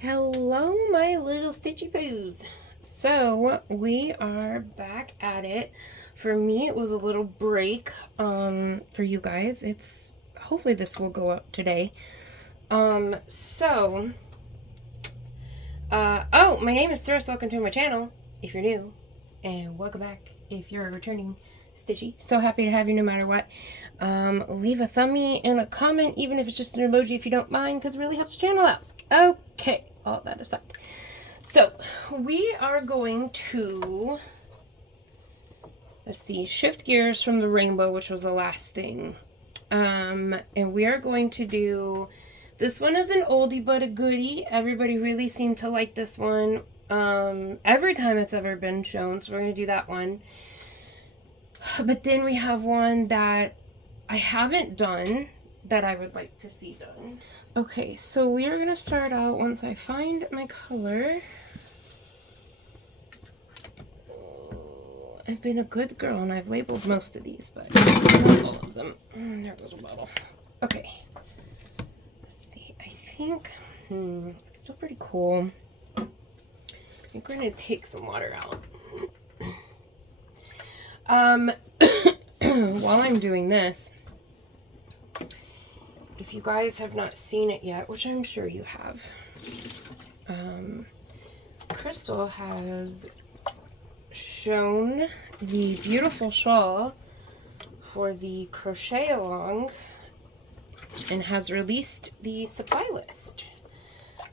Hello, my little stitchy poos. So we are back at it. For me, it was a little break. For you guys, it's hopefully this will go up today. Oh, my name is Thryss. Welcome to my channel if you're new, and welcome back if you're a returning stitchy. So happy to have you no matter what. Leave a thumbie and a comment, even if it's just an emoji if you don't mind, because it really helps the channel out. Okay, all that aside. So, we are going to, let's see, shift gears from the rainbow, which was the last thing. And we are going to do, this one is an oldie but a goodie. Everybody really seemed to like this one every time it's ever been shown, so we're going to do that one. But then we have one that I haven't done that I would like to see done. Okay, so we are going to start out once I find my color. I've been a good girl and I've labeled most of these, but not all of them. There goes a bottle. Okay. Let's see. I think, it's still pretty cool. I think we're going to take some water out. While I'm doing this, if you guys have not seen it yet, which I'm sure you have, Crystal has shown the beautiful shawl for the crochet along and has released the supply list.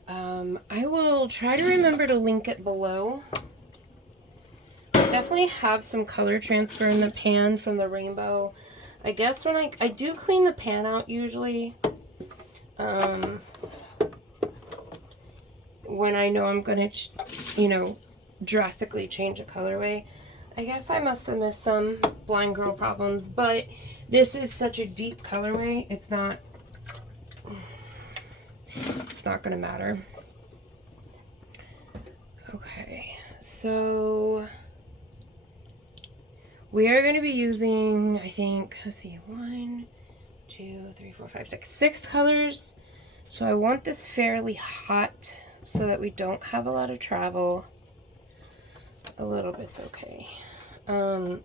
I will try to remember to link it below. Definitely have some color transfer in the pan from the rainbow. I guess when I do clean the pan out usually, when I know I'm gonna, drastically change a colorway. I guess I must have missed some blind girl problems, but this is such a deep colorway, it's not gonna matter. Okay, so we are going to be using, I think, let's see, 1, 2, 3, 4, 5, 6 colors. So I want this fairly hot so that we don't have a lot of travel. A little bit's okay. Alright.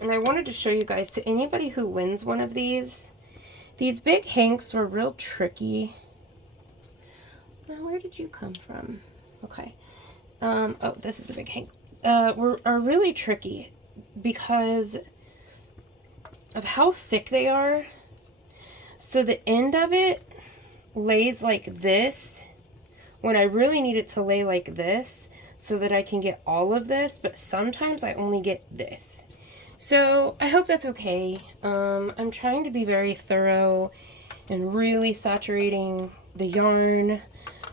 And I wanted to show you guys, to anybody who wins one of these big hanks were real tricky. Now, where did you come from? Okay. Oh, this is a big hank. Are really tricky because of how thick they are. So the end of it lays like this when I really need it to lay like this so that I can get all of this, but sometimes I only get this. So I hope that's okay. I'm trying to be very thorough and really saturating the yarn.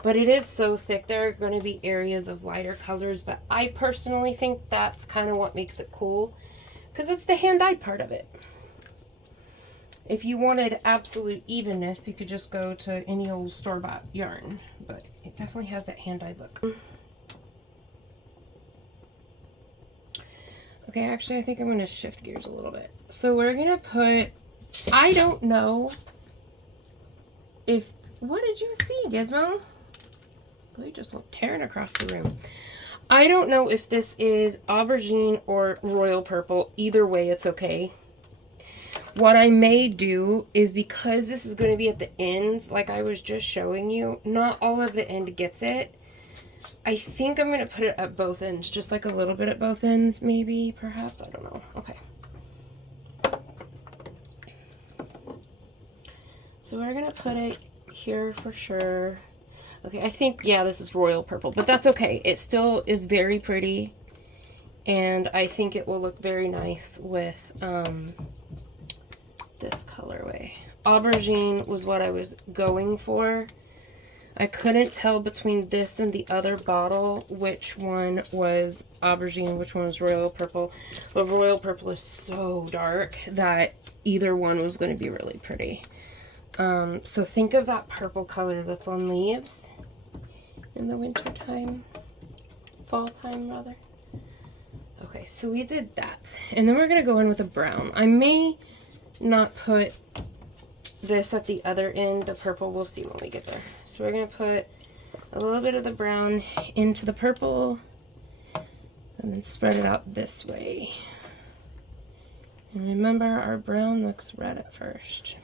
But it is so thick, there are going to be areas of lighter colors, but I personally think that's kind of what makes it cool, because it's the hand-dyed part of it. If you wanted absolute evenness, you could just go to any old store-bought yarn, but it definitely has that hand-dyed look. Okay, actually, I think I'm going to shift gears a little bit. So we're going to put, I don't know if, what did you see, Gizmo? They just went tearing across the room. I don't know if this is aubergine or royal purple. Either way, it's okay. What I may do is, because this is going to be at the ends, like I was just showing you, not all of the end gets it. I think I'm going to put it at both ends, just like a little bit at both ends, maybe, perhaps. I don't know. Okay. So we're going to put it here for sure. Okay, I think, yeah, this is royal purple, but that's okay. It still is very pretty, and I think it will look very nice with this colorway. Aubergine was what I was going for. I couldn't tell between this and the other bottle which one was aubergine, which one was royal purple, but royal purple is so dark that either one was going to be really pretty. So think of that purple color that's on leaves in the winter time, fall time rather. Okay, so we did that, and then we're gonna go in with a brown. I may not put this at the other end, the purple. We'll see when we get there. So we're going to put a little bit of the brown into the purple and then spread it out this way. And remember, our brown looks red at first.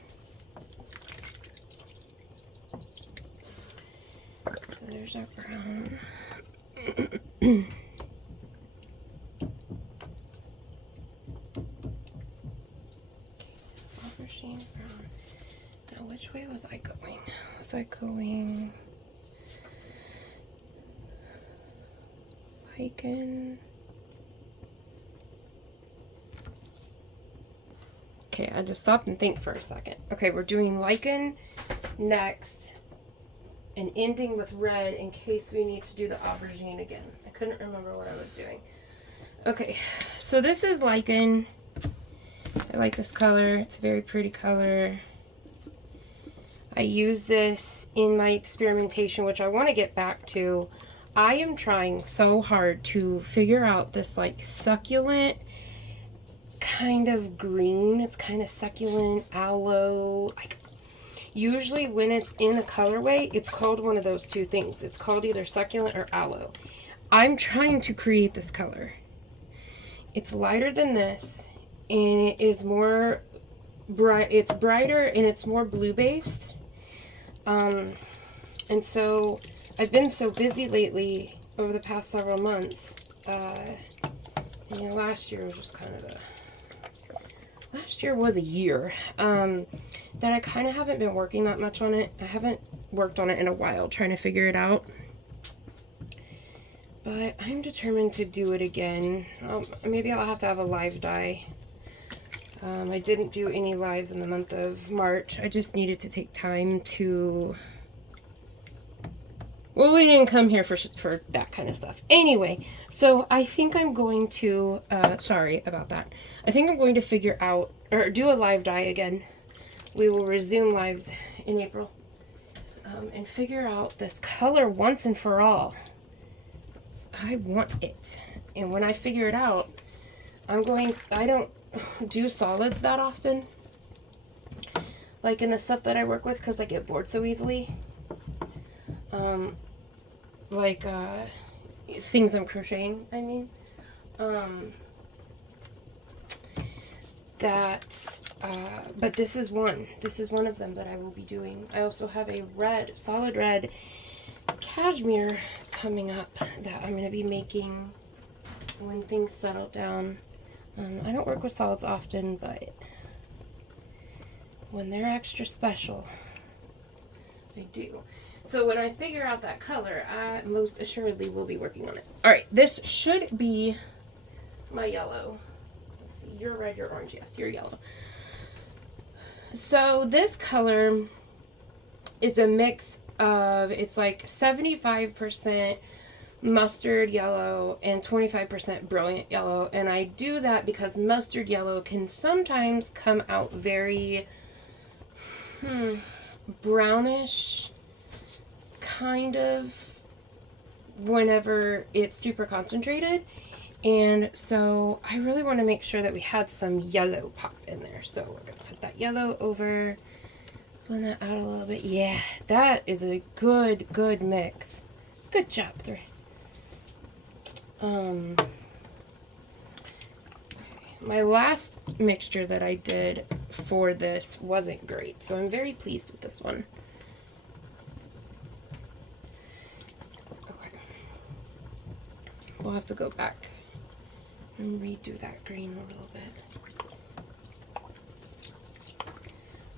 So there's our brown. Aubergine brown. Now, which way was I going? Was I going lichen? Okay, I just stopped and think for a second. Okay, we're doing lichen next and ending with red in case we need to do the aubergine again. I couldn't remember what I was doing. Okay, so this is lichen. I like this color. It's a very pretty color. I use this in my experimentation, which I want to get back to. I am trying so hard to figure out this like succulent kind of green. It's kind of succulent, aloe. Like, usually when it's in a colorway, it's called one of those two things. It's called either succulent or aloe. I'm trying to create this color. It's lighter than this, and it is more bright. It's brighter and it's more blue based. And so I've been so busy lately over the past several months. You know, last year was just kind of last year was a year that I kind of haven't been working that much on it. I haven't worked on it in a while, trying to figure it out. But I'm determined to do it again. Maybe I'll have to have a live dye. I didn't do any lives in the month of March. I just needed to take time to... Well, we didn't come here for that kind of stuff. Anyway, so I think I'm going to... sorry about that. I think I'm going to figure out... Or do a live dye again. We will resume lives in April. And figure out this color once and for all. I want it. And when I figure it out, I don't do solids that often. Like in the stuff that I work with, because I get bored so easily. Things I'm crocheting, I mean. But this is one. This is one of them that I will be doing. I also have a red, solid red cashmere coming up that I'm going to be making when things settle down. I don't work with solids often, but when they're extra special, I do. So when I figure out that color, I most assuredly will be working on it. Alright, this should be my yellow. Let's see, you're red, you're orange. Yes, you're yellow. So this color is a mix of, it's like 75% mustard yellow and 25% brilliant yellow, and I do that because mustard yellow can sometimes come out very brownish kind of whenever it's super concentrated, and so I really want to make sure that we had some yellow pop in there. So we're gonna put that yellow over, blend that out a little bit. Yeah, that is a good mix. Good job, Thryss. My last mixture that I did for this wasn't great, so I'm very pleased with this one. Okay. We'll have to go back and redo that green a little bit.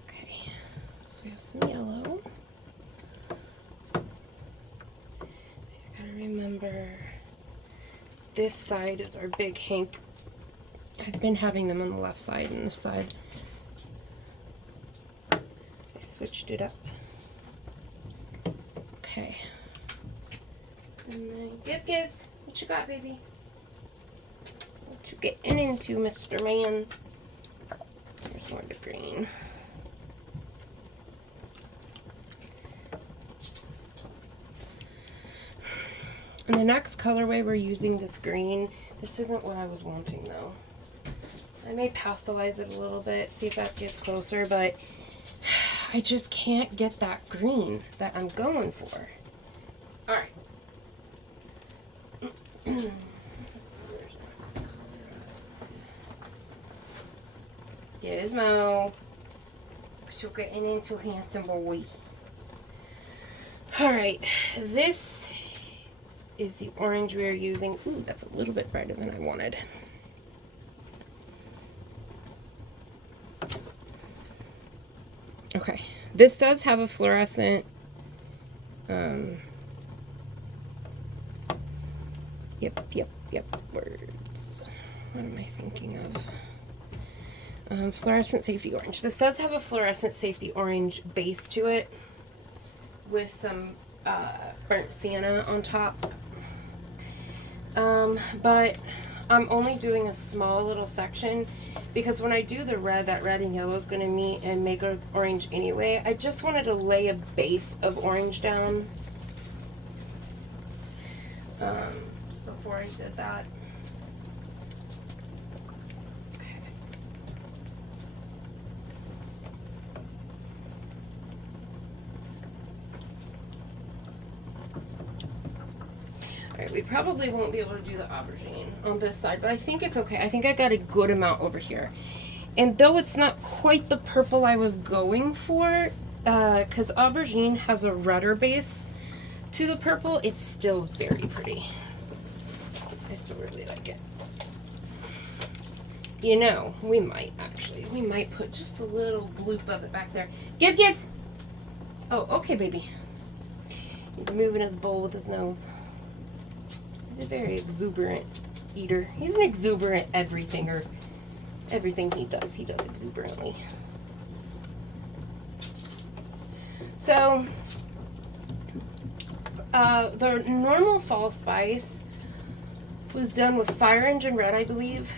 Okay, so we have some yellow. So you gotta remember, this side is our big hank. I've been having them on the left side and this side. I switched it up. Okay. And then, Giz, what you got, baby? What you getting into, Mr. Man? Here's more of the green. And the next colorway we're using this green. This isn't what I was wanting though. I may pastelize it a little bit, see if that gets closer, but I just can't get that green that I'm going for. All right. Let's see, where's my color at? Gizmo. She'll get into handsome boy. All right, this is the orange we are using. Ooh, that's a little bit brighter than I wanted. Okay, this does have a fluorescent, yep, words. What am I thinking of? Fluorescent safety orange. This does have a fluorescent safety orange base to it with some burnt sienna on top. But I'm only doing a small little section because when I do the red, that red and yellow is going to meet and make an orange anyway. I just wanted to lay a base of orange down before I did that. Okay. Alright, we probably won't be able to do the aubergine on this side, but I think it's okay. I think I got a good amount over here. And though it's not quite the purple I was going for, because aubergine has a redder base to the purple, it's still very pretty. I still really like it. You know, we might put just a little bloop of it back there. Giz! Oh, okay, baby. He's moving his bowl with his nose. He's a very exuberant eater. He's an exuberant everythinger. Everything he does exuberantly. So, the normal fall spice was done with fire engine red, I believe,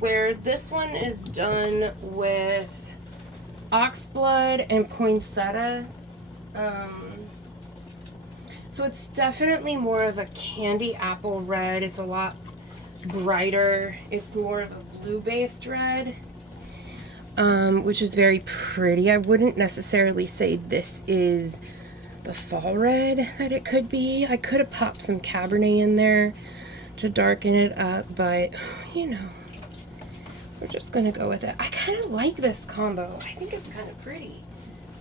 where this one is done with oxblood and poinsettia. So it's definitely more of a candy apple red. It's a lot brighter. It's more of a blue-based red, which is very pretty. I wouldn't necessarily say this is the fall red that it could be. I could have popped some Cabernet in there to darken it up, but, you know, we're just going to go with it. I kind of like this combo. I think it's kind of pretty.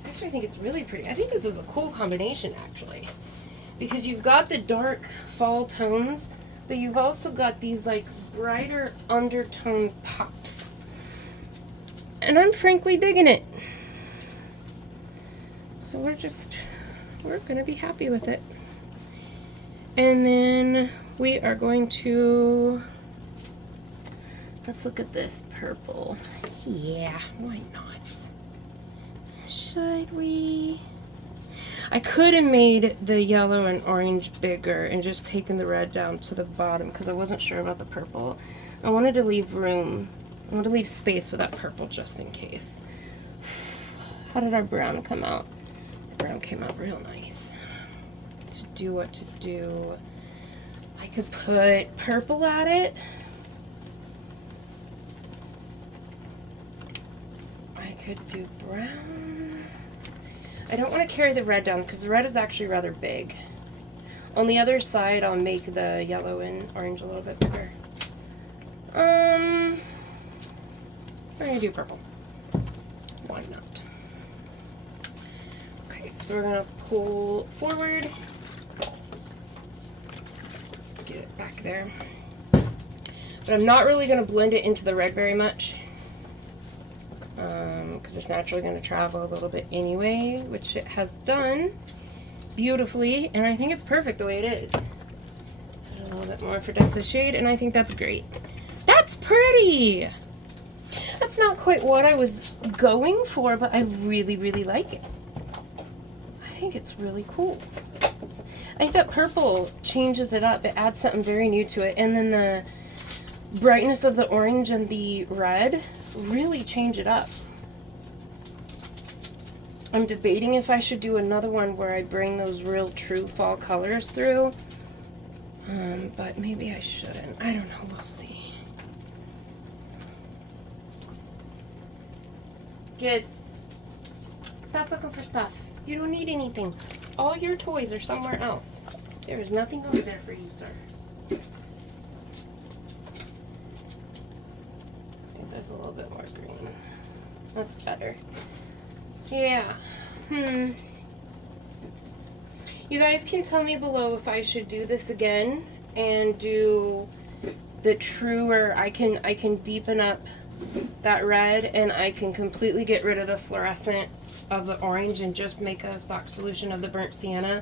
Actually, I think it's really pretty. I think this is a cool combination, actually, because you've got the dark fall tones, but you've also got these, like, brighter undertone pops. And I'm frankly digging it. So we're going to be happy with it. And then we are going to, let's look at this purple. Yeah, why not? Should we? I could have made the yellow and orange bigger and just taken the red down to the bottom because I wasn't sure about the purple. I wanted to leave room. I want to leave space for that purple just in case. How did our brown come out? The brown came out real nice. To do what to do. I could put purple at it. I could do brown. I don't want to carry the red down because the red is actually rather big. On the other side, I'll make the yellow and orange a little bit bigger. We're gonna do purple. Why not? Okay, so we're gonna pull forward. Get it back there. But I'm not really gonna blend it into the red very much. Because it's naturally going to travel a little bit anyway, which it has done beautifully, and I think it's perfect the way it is. Put a little bit more for depth of shade, and I think that's great. That's pretty! That's not quite what I was going for, but I really, really like it. I think it's really cool. I think that purple changes it up. It adds something very new to it, and then the brightness of the orange and the red really change it up. I'm debating if I should do another one where I bring those real true fall colors through, but maybe I shouldn't. I don't know, we'll see. Giz, Stop looking for stuff. You don't need anything. All your toys are somewhere else. There is nothing over there for you, sir. I think there's a little bit more green. That's better. Yeah. You guys can tell me below if I should do this again and do the truer. I can deepen up that red and I can completely get rid of the fluorescent of the orange and just make a stock solution of the burnt sienna.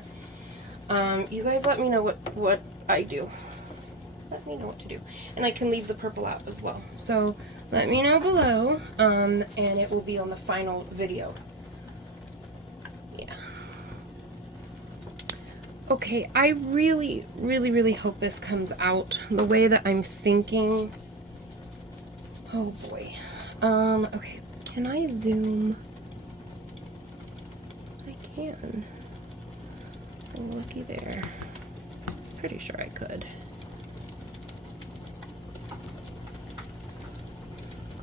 You guys let me know what I do. Let me know what to do. And I can leave the purple out as well. So let me know below, and it will be on the final video. Yeah. Okay, I really, really, really hope this comes out the way that I'm thinking. Oh boy. Okay, can I zoom? I can. Oh, looky there. Pretty sure I could.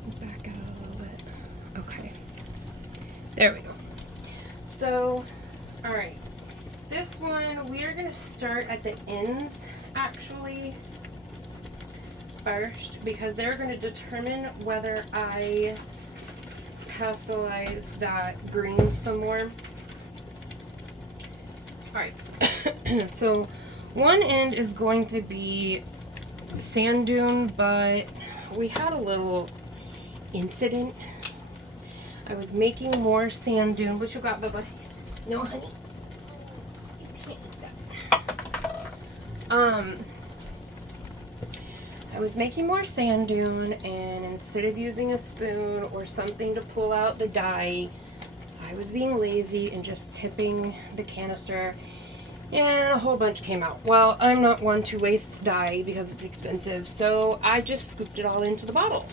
Go back out a little bit. Okay. There we go. So, alright. This one, we are going to start at the ends, actually, first, because they're going to determine whether I pastelize that green some more. Alright, so one end is going to be Sandun, but we had a little incident. I was making more Sandun. What you got, Bubba? No, honey? You can't eat that. I was making more Sandun, and instead of using a spoon or something to pull out the dye, I was being lazy and just tipping the canister, and a whole bunch came out. Well, I'm not one to waste dye because it's expensive, so I just scooped it all into the bottle.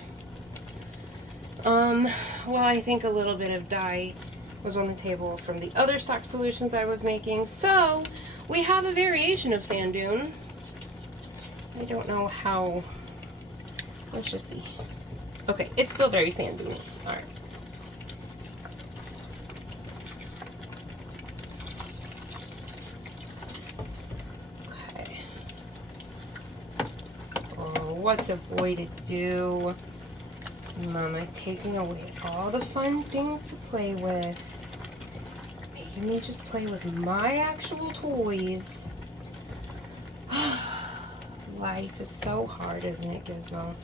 Well, I think a little bit of dye was on the table from the other stock solutions I was making, so we have a variation of Sandun. I don't know how. Let's just see. Okay, it's still very Sandun. All right. Okay. Oh, what's a boy to do? Mama taking away all the fun things to play with. Making me just play with my actual toys. Life is so hard, isn't it, Gizmo?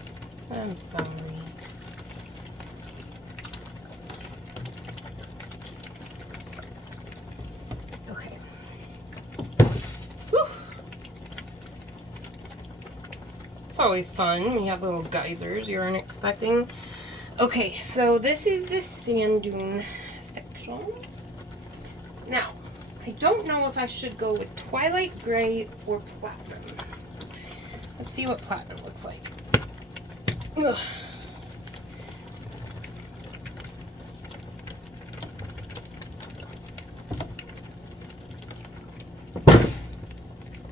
I'm sorry. Okay. Whew. It's always fun when you have little geysers you aren't expecting. Okay, so this is the Sandun section. Now, I don't know if I should go with Twilight Gray or Platinum. Let's see what Platinum looks like. Ugh.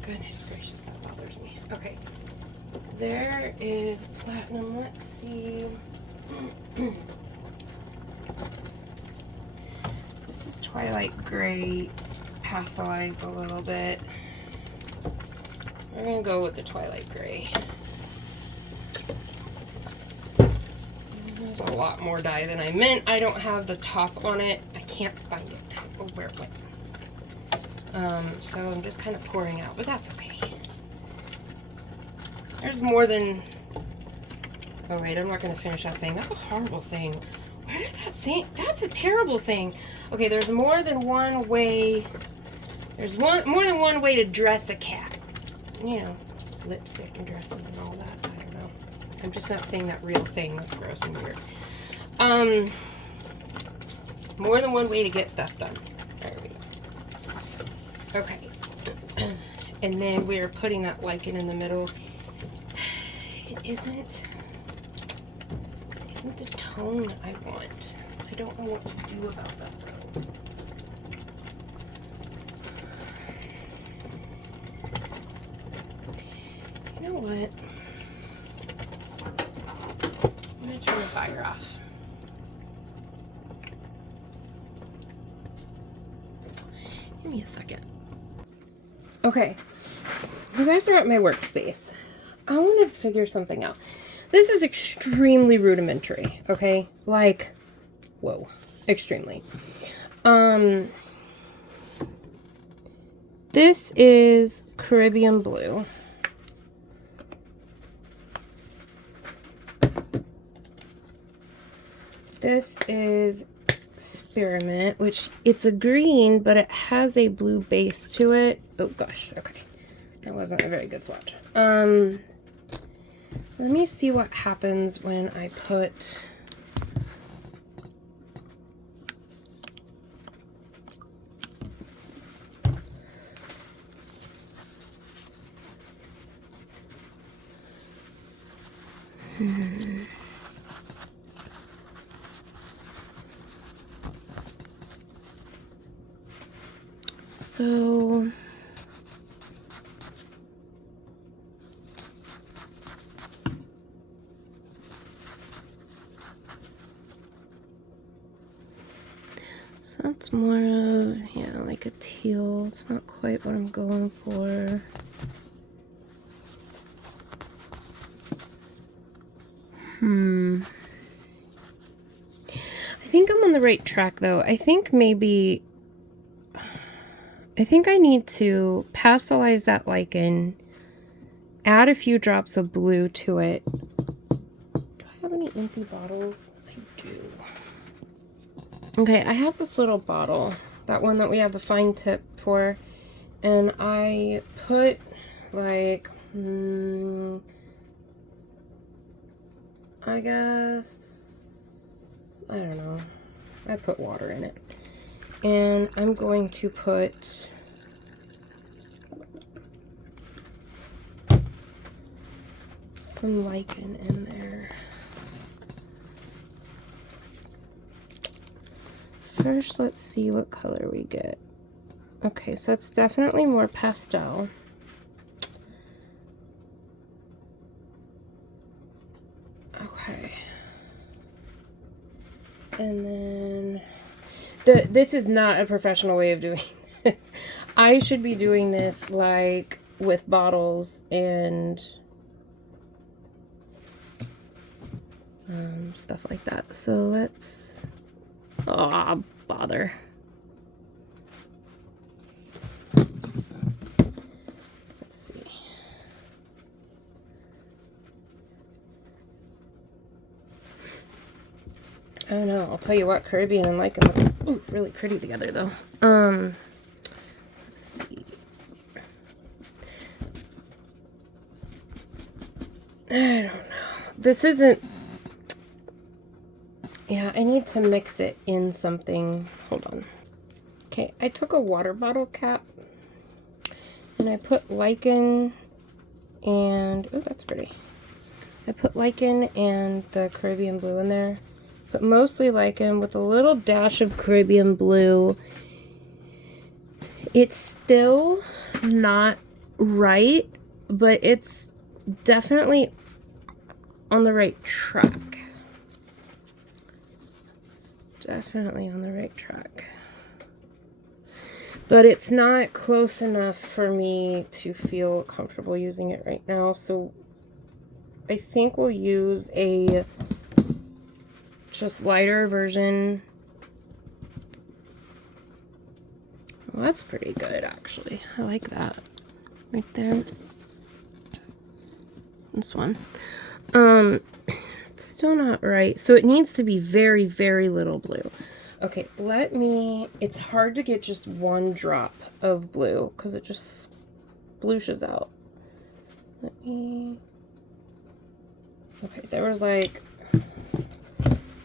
Goodness gracious, that bothers me. Okay, there is Platinum. Let's see. This is Twilight Gray, pastelized a little bit. We're gonna go with the Twilight Gray. There's a lot more dye than I meant. I don't have the top on it. I can't find it. Oh, where it went. So I'm just kind of pouring out, but that's okay. There's more than... Oh wait, I'm not gonna finish that saying. That's a horrible saying. Where did that say? That's a terrible saying. Okay, there's more than one way. There's more than one way to dress a cat. You know, lipstick and dresses and all that. I don't know. I'm just not saying that real saying. That's gross and weird. More than one way to get stuff done. There we go. Okay. And then we're putting that lichen in the middle. It isn't the tone I want. I don't know what to do about that though. You know what? I'm gonna turn the fire off. a second. Okay, you guys are at my workspace. I want to figure something out. This is extremely rudimentary, okay? Like, whoa, extremely. This is Caribbean blue. This is Spearmint, which it's a green, but it has a blue base to it. Oh gosh, okay. That wasn't a very good swatch. Let me see what happens when I put so that's more of, yeah, like a teal. It's not quite what I'm going for. I think I'm on the right track though. I think I need to pastelize that lichen, add a few drops of blue to it. Do I have any empty bottles? I do. Okay, I have this little bottle, that one that we have the fine tip for, and I put like, I guess, I don't know, I put water in it. And I'm going to put some lichen in there. First, let's see what color we get. Okay, so it's definitely more pastel. Okay. And then this is not a professional way of doing this. I should be doing this like with bottles and stuff like that. So let's, oh, bother. Let's see. I don't know. I'll tell you what, Caribbean and lichen look really pretty together, though. Let's see. I don't know. This isn't. Yeah, I need to mix it in something. Hold on. Okay, I took a water bottle cap and I put lichen and, oh, that's pretty. I put lichen and the Caribbean blue in there. But mostly lichen with a little dash of Caribbean blue. It's still not right, but it's definitely on the right track. It's definitely on the right track. But it's not close enough for me to feel comfortable using it right now. So I think we'll use a just lighter version. Well, that's pretty good, actually. I like that. Right there. This one. It's still not right. So it needs to be very, very little blue. Okay, it's hard to get just one drop of blue because it just splooshes out. Okay, there was like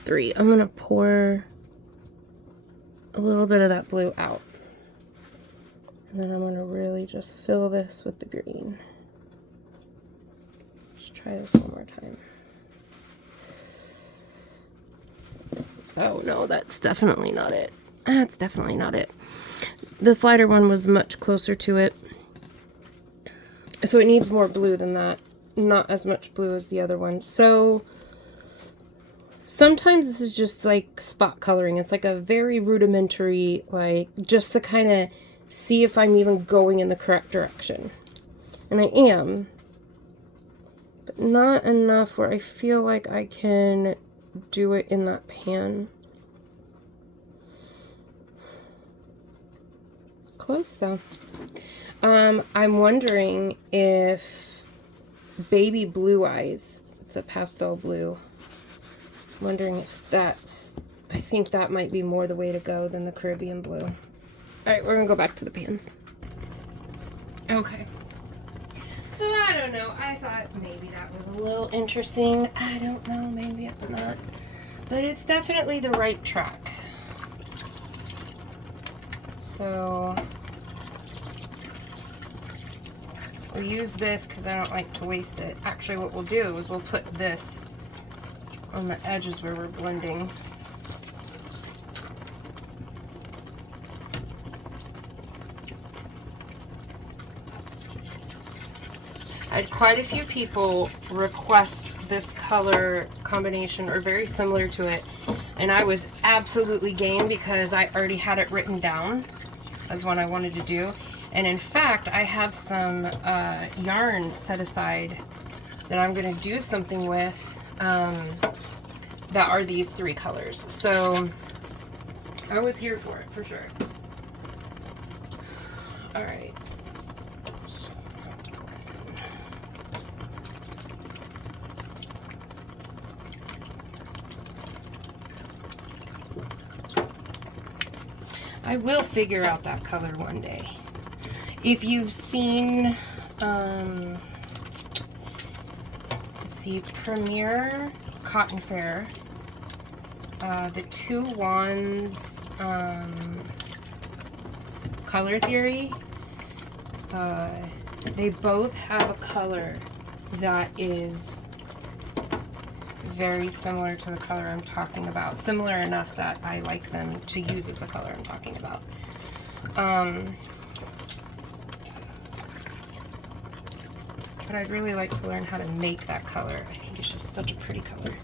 3. I'm gonna pour a little bit of that blue out. And then I'm gonna really just fill this with the green. Let's try this one more time. Oh no, that's definitely not it. That's definitely not it. This lighter one was much closer to it. So it needs more blue than that. Not as much blue as the other one. So sometimes this is just like spot coloring. It's like a very rudimentary, like just to kind of see if I'm even going in the correct direction. And I am, but not enough where I feel like I can do it in that pan. Close though. I'm wondering if Baby Blue Eyes, it's a pastel blue, I'm wondering if that's, I think that might be more the way to go than the Caribbean blue. Alright, we're gonna go back to the pans. Okay. So I don't know, I thought maybe that was a little interesting. I don't know, maybe it's not. But it's definitely the right track. So we'll use this because I don't like to waste it. Actually, what we'll do is we'll put this on the edges where we're blending. I had quite a few people request this color combination or very similar to it, and I was absolutely game because I already had it written down as what I wanted to do. And in fact, I have some yarn set aside that I'm going to do something with that are these 3 colors. So I was here for it, for sure. All right. I will figure out that color one day. If you've seen, let's see, Premier Cotton Fair, the 2 Wands color theory, they both have a color that is very similar to the color I'm talking about. Similar enough that I like them to use as the color I'm talking about. But I'd really like to learn how to make that color. I think it's just such a pretty color.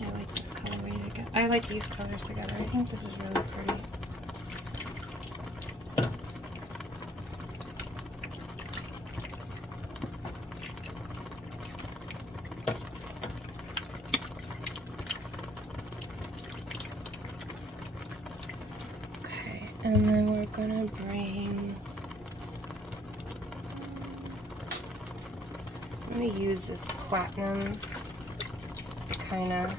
I like this colorway together. I like these colors together. I think this is really pretty. And then we're gonna bring, I'm gonna use this platinum to kind of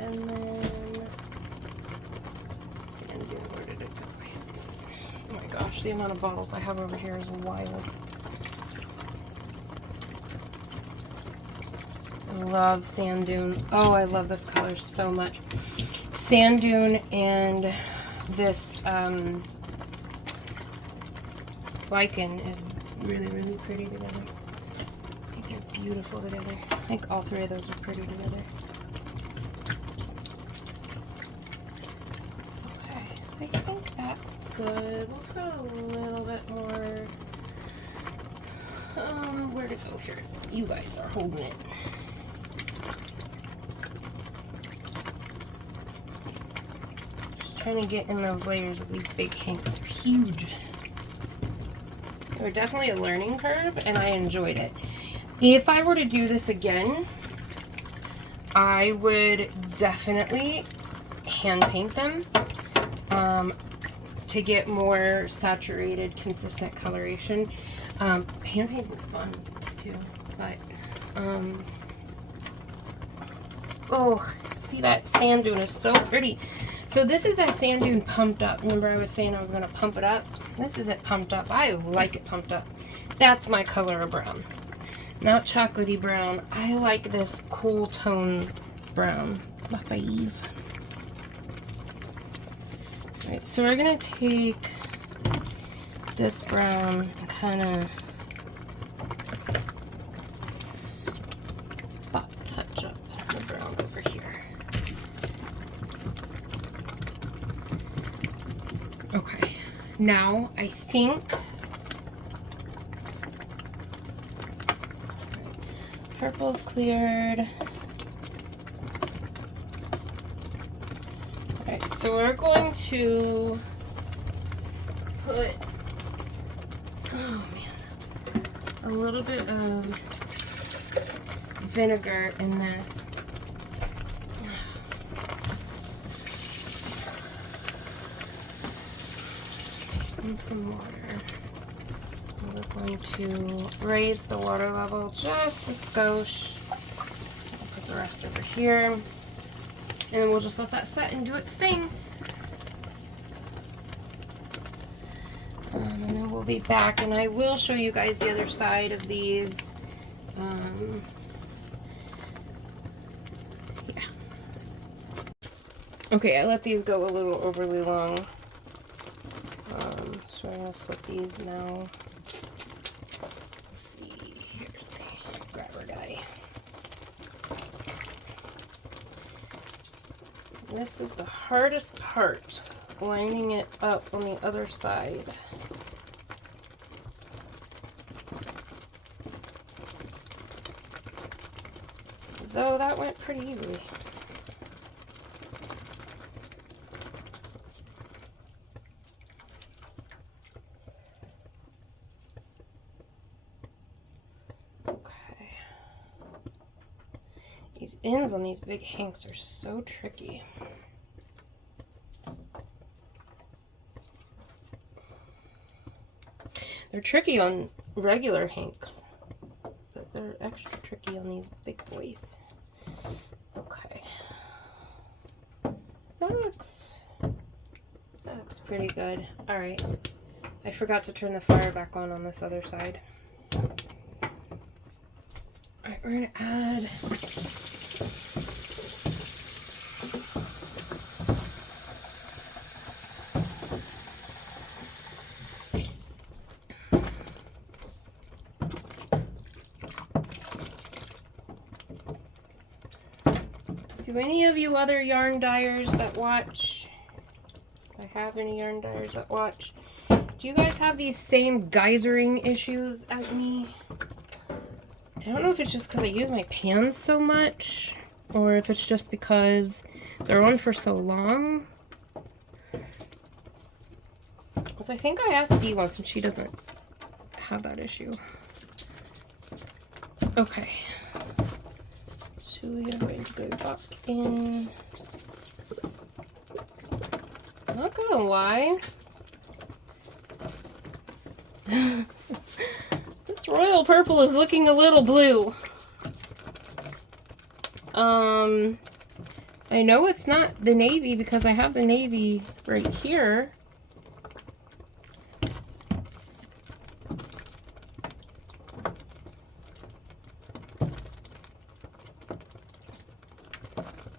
and then Sandun, where did it go? Oh my gosh, the amount of bottles I have over here is wild. I love Sandun. Oh, I love this color so much. Sandun and this lichen is really, really pretty together. I think they're beautiful together. I think all 3 of those are pretty together. Okay, I think that's good. We'll put a little bit more. Where to go here? You guys are holding it. Just trying to get in those layers of these big hanks. They're huge. They were definitely a learning curve, and I enjoyed it. If I were to do this again, I would definitely hand paint them to get more saturated, consistent coloration. Hand painting is fun too, but oh, see, that Sandun is so pretty. So this is that Sandun pumped up. Remember I was saying I was going to pump it up? This is it pumped up. I like it pumped up. That's my color of brown. Not chocolatey brown. I like this cool tone brown. It's my fave. Alright, so we're going to take this brown and kind of spot touch up the brown over here. Okay, Now, I think purple's cleared. Alright, so we're going to put, oh man, a little bit of vinegar in this. And some water. We're going to raise the water level just a skosh. I'll put the rest over here. And then we'll just let that set and do its thing. And then we'll be back, and I will show you guys the other side of these. Yeah. Okay, I let these go a little overly long. So I'm going to flip these now. Let's see, here's my grabber guy. This is the hardest part, lining it up on the other side. Though that went pretty easily. Okay. These ends on these big hanks are so tricky. They're tricky on regular hanks, but they're extra tricky on these big boys. Okay. That looks pretty good. All right. I forgot to turn the fire back on this other side. All right, we're gonna add Do any of you other yarn dyers that watch, if I have any yarn dyers that watch, do you guys have these same geysering issues as me? I don't know if it's just because I use my pans so much, or if it's just because they're on for so long. Because I think I asked Dee once and she doesn't have that issue. Okay. So we are going to go back in. I'm not gonna lie. This royal purple is looking a little blue. I know it's not the navy because I have the navy right here.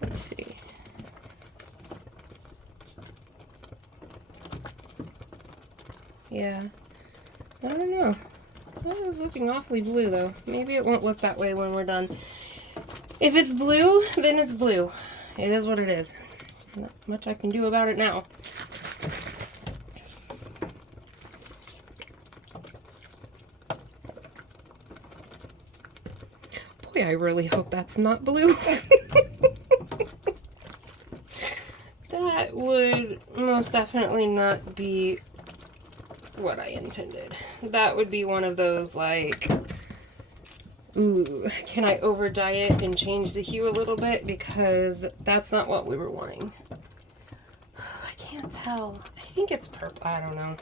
Let's see. Yeah. I don't know. That is looking awfully blue though. Maybe it won't look that way when we're done. If it's blue, then it's blue. It is what it is. Not much I can do about it now. Boy, I really hope that's not blue. That would most definitely not be what I intended. That would be one of those like, ooh, can I over dye it and change the hue a little bit? Because that's not what we were wanting. I can't tell. I think it's purple. I don't know.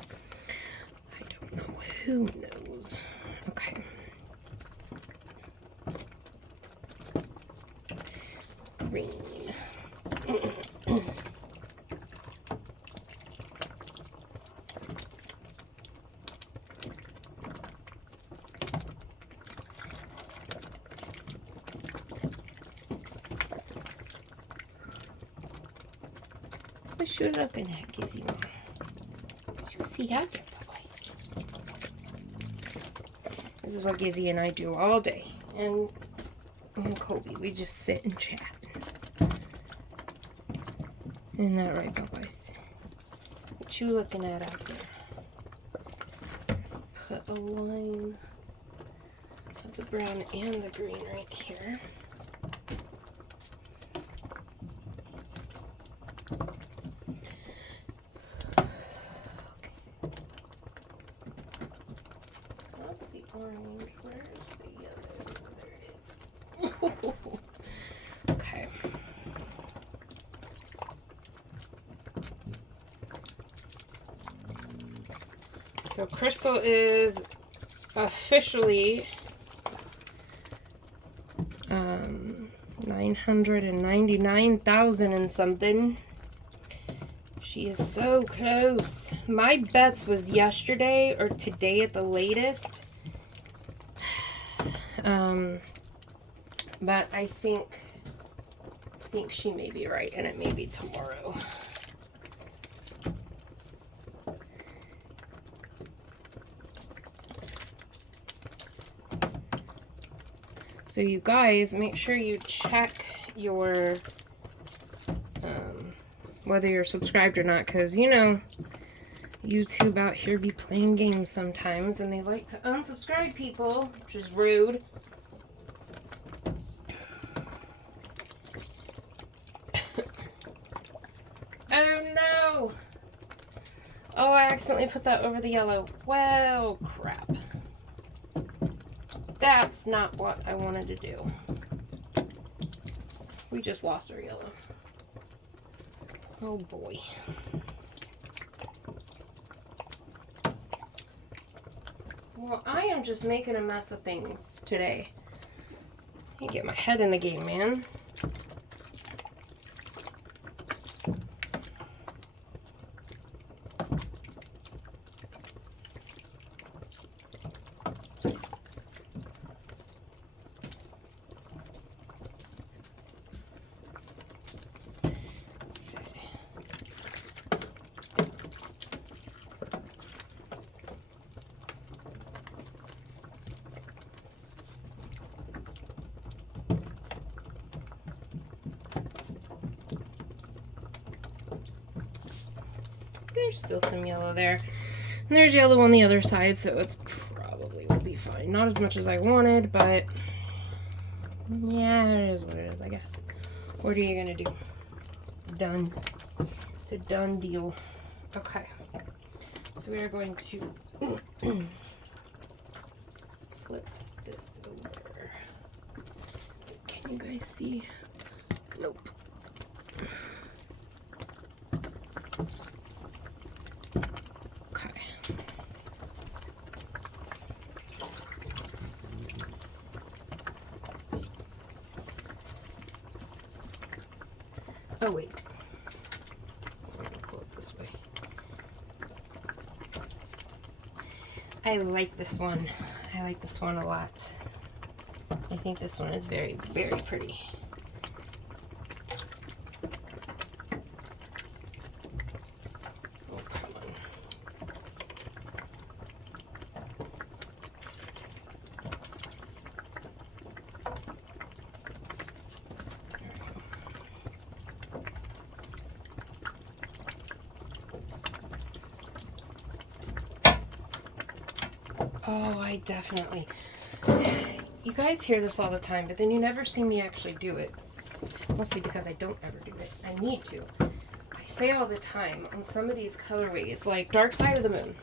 I don't know. Who knows? Okay. Green. What should I looking at, Gizzy? You see that? This is what Gizzy and I do all day. And Kobe, we just sit and chat. Isn't that right, boys? What you looking at out there? put a line of the brown and the green right here. That's the orange. Where's the yellow? There it is. Okay. So Crystal is officially 999,000 and something. She is so close. My bets was yesterday or today at the latest. But I think she may be right, and it may be tomorrow. So you guys, make sure you check your whether you're subscribed or not, because you know YouTube out here be playing games sometimes, and they like to unsubscribe people, which is rude. Oh no! Oh, I accidentally put that over the yellow. Well, crap. That's not what I wanted to do. We just lost our yellow. Oh boy. Well, I am just making a mess of things today. I get my head in the game, man. There's still some yellow there. And there's yellow on the other side, so it's probably will be fine. Not as much as I wanted, but yeah, it is what it is, I guess. What are you gonna do? It's done. It's a done deal. Okay. So we are going to flip this over. Can you guys see? Nope. Oh wait, I'm gonna pull it this way. I like this one. I like this one a lot. I think this one is very, very pretty. Oh, come on. Oh, I definitely... You guys hear this all the time, but then you never see me actually do it. Mostly because I don't ever do it. I need to. I say all the time on some of these colorways, like Dark Side of the Moon.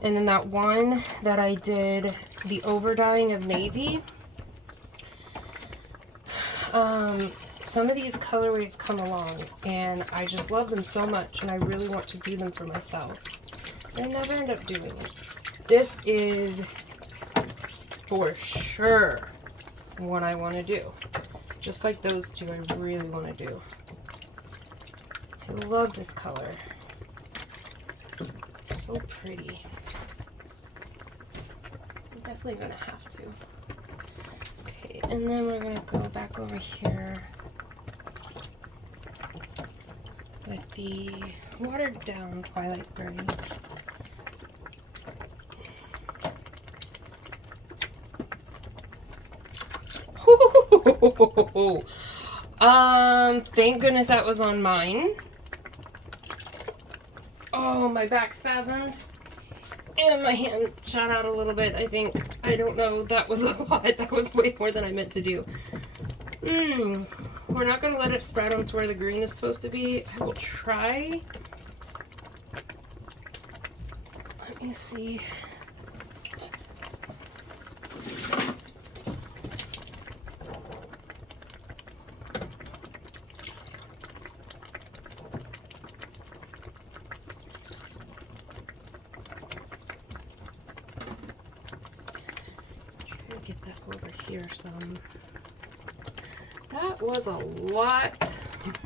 And then that one that I did, the overdying of navy. Some of these colorways come along, and I just love them so much, and I really want to do them for myself. I never end up doing it. This is for sure what I want to do. Just like those two, I really want to do. I love this color. So pretty. I'm definitely going to have to. Okay, and then we're going to go back over here with the watered down Twilight Gray. Thank goodness that was on mine. Oh, my back spasmed. And my hand shot out a little bit, I think. I don't know. That was a lot. That was way more than I meant to do. We're not going to let it spread onto where the green is supposed to be. I will try. Let me see. Get that over here some. That was a lot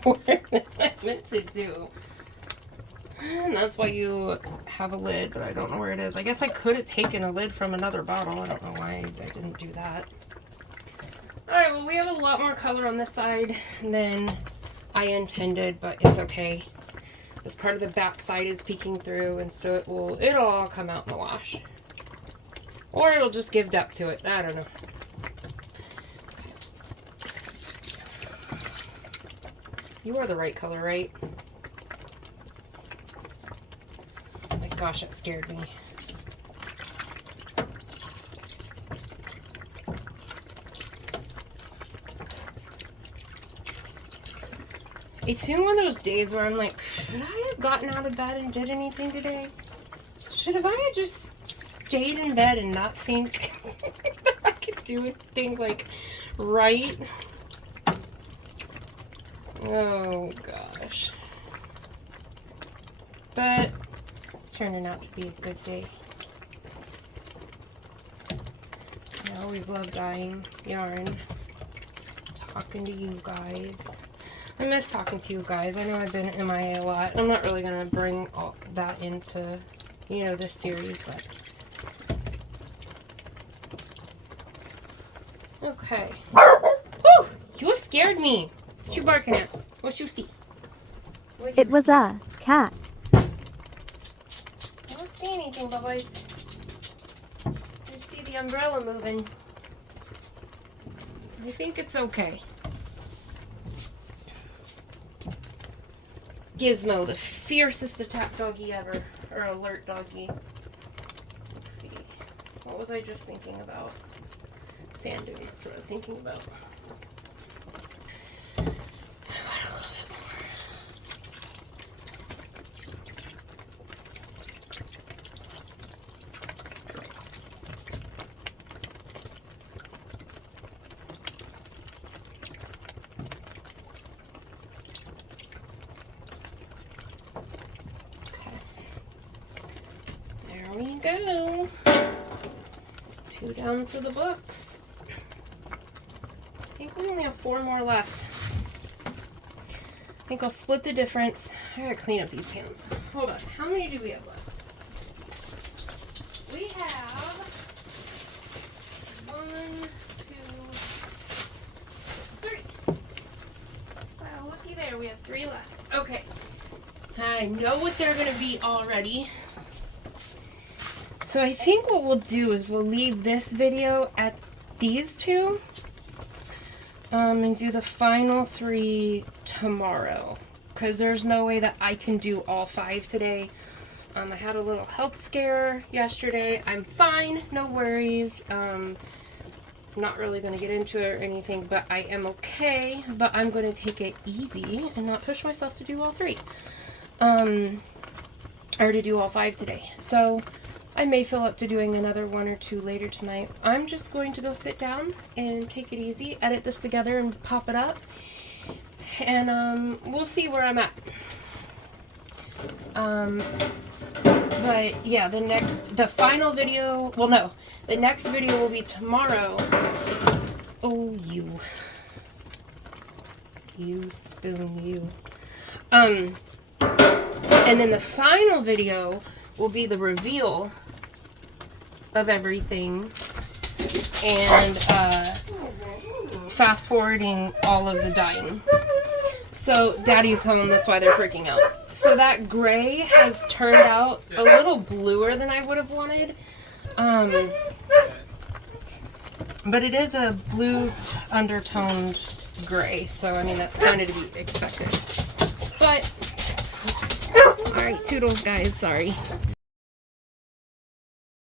more than I meant to do. And that's why you have a lid, but I don't know where it is. I guess I could have taken a lid from another bottle. I don't know why I didn't do that. Alright, well we have a lot more color on this side than I intended, but it's okay. This part of the back side is peeking through, and so it'll all come out in the wash. Or it'll just give depth to it. I don't know. You are the right color, right? Oh my gosh, that scared me. It's been one of those days where I'm like, should I have gotten out of bed and did anything today? Should have I just stayed in bed and not think that I could do anything like right? Oh gosh. But it's turning out to be a good day. I always love dyeing yarn. Talking to you guys. I miss talking to you guys. I know I've been MIA a lot. I'm not really going to bring all that into, you know, this series, but okay. Woo! You scared me. What you barking at? What you see? It was a cat. I don't see anything, boys. I see the umbrella moving. I think it's okay. Gizmo, the fiercest attack doggy ever. Or alert doggy. Let's see. What was I just thinking about? Sandun, that's what I was thinking about. There we go. 2 down for the books. I think we only have 4 more left. I think I'll split the difference. I gotta clean up these pans. Hold on. How many do we have left? We have 1, 2, 3. Wow, looky there. We have 3 left. Okay. I know what they're gonna be already. So I think what we'll do is we'll leave this video at these 2 and do the final 3 tomorrow, because there's no way that I can do all 5 today. I had a little health scare yesterday. I'm fine, no worries. I'm not really going to get into it or anything, but I am okay. But I'm going to take it easy and not push myself to do all 3 or to do all 5 today. So I may fill up to doing another 1 or 2 later tonight. I'm just going to go sit down and take it easy, edit this together and pop it up. And we'll see where I'm at. But yeah, the final video, well no, the next video will be tomorrow. Oh, you spoon, you. And then the final video will be the reveal of everything and fast forwarding all of the dyeing. So Daddy's home, that's why they're freaking out. So that gray has turned out a little bluer than I would have wanted. But it is a blue undertoned gray, so I mean that's kind of to be expected. But alright, toodles guys, sorry.